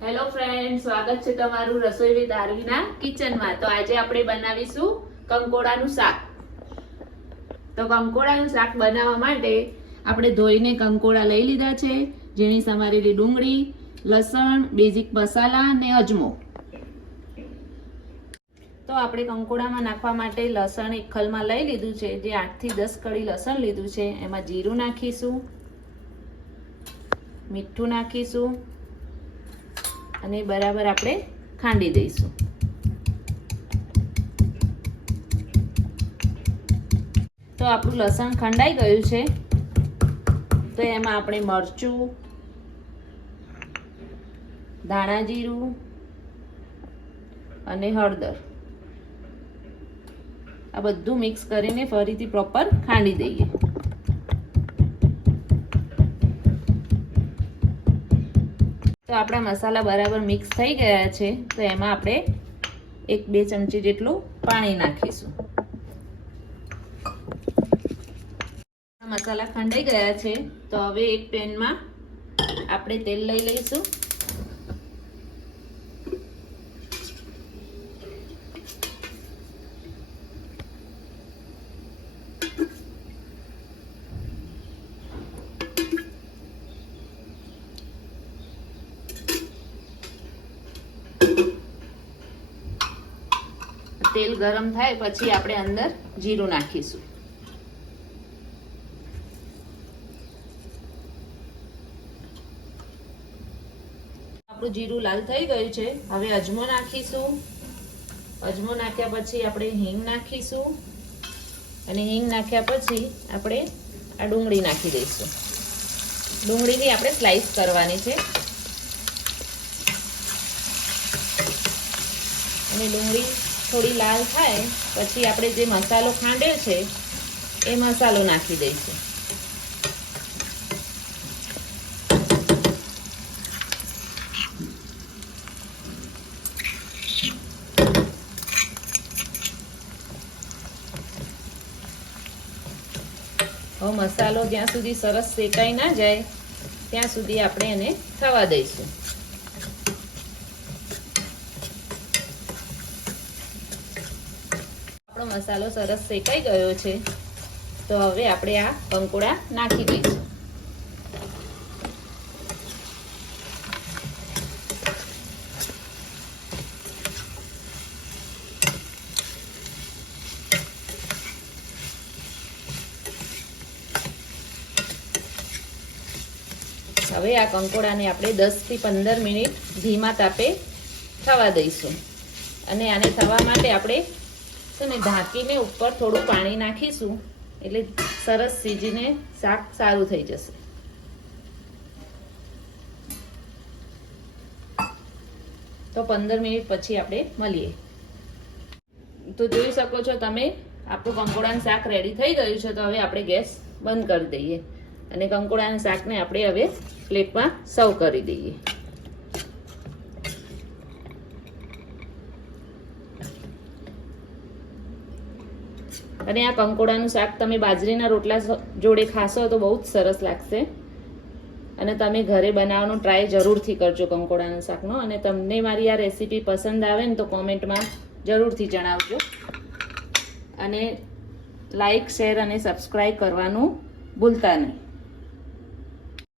Hello friend, સ્વાગત છે તમારું રસોઈ વિથ આરવીના કિચનમાં। તો આજે આપણે બનાવીશું કંકોડાનું શાક। તો કંકોડાનું શાક બનાવવા માટે આપણે ધોઈને કંકોડા લઈ લીધા છે, ઝીણી સમારેલી ડુંગળી, લસણ, બેઝિક મસાલા અને અજમો। તો આપણે કંકોડામાં નાખવા માટે લસણ એક ખલમાં લઈ લીધું છે, જે 8 થી 10 કળી લસણ લીધું છે। એમાં જીરું નાખીશું, મીઠું નાખીશું અને બરાબર આપણે ખાંડી દઈશું। તો આપણું લસણ ખંડાઈ ગયું છે, તો એમાં આપણે મરચું, ધાણા જીરું અને હળદર આ બધું મિક્સ કરીને ફરીથી પ્રોપર ખાંડી દઈએ। તો આપણા મસાલા બરાબર મિક્સ થઈ ગયા છે, તો એમાં આપણે 1-2 ચમચી જેટલું પાણી નાખીશું। મસાલા ખંડાઈ ગયા છે, તો હવે એક પેનમાં આપણે તેલ લઈ લઈશું। તેલ ગરમ થાય પછી આપણે અંદર જીરું નાખીશું। આપણું જીરું લાલ થઈ ગયું છે, હવે અજમો નાખીશું। અજમો નાખ્યા પછી આપણે હિંગ નાખીશું અને હિંગ નાખ્યા પછી આપણે આ ડુંગળી નાખી દઈશું। ડુંગળીની આપણે સ્લાઈસ કરવાની છે અને ડુંગળી થોડી લાલ થાય પછી આપણે જે મસાલો ખાંડ્યો છે એ મસાલો નાખી દઈશું। હવે મસાલો જ્યાં સુધી સરસ શેકાઈ ના જાય ત્યાં સુધી આપણે એને થવા દઈશું। આપણો મસાલો સરસ શેકાઈ ગયો છે, તો હવે આપણે આ કંકોડા નાખી દઈશું। હવે આ કંકોડાને આપણે 10 થી 15 મિનિટ ધીમા તાપે થવા દઈશું અને આને થવા માટે આપણે ઢાંકીને ઉપર થોડું પાણી નાખીશું, એટલે સરસ સીજીને શાક સારું થઈ જશે। તો 15 મિનિટ પછી આપણે મળીએ। તો જોઈ શકો છો તમે, આપણું કંકોડાનું શાક રેડી થઈ ગયું છે। તો હવે આપણે ગેસ બંધ કરી દઈએ અને કંકોડાના શાકને આપણે હવે પ્લેટમાં સર્વ કરી દઈએ। અને આ કંકોડાનું શાક તમે બાજરીના રોટલા જોડે ખાશો તો બહુ જ સરસ લાગશે અને તમે ઘરે બનાવવાનો ટ્રાય જરૂરથી કરજો કંકોડાના શાકનો। અને તમને મારી આ રેસીપી પસંદ આવે ને તો કોમેન્ટમાં જરૂરથી જણાવજો અને લાઈક, શેર અને સબસ્ક્રાઈબ કરવાનું ભૂલતા નહીં।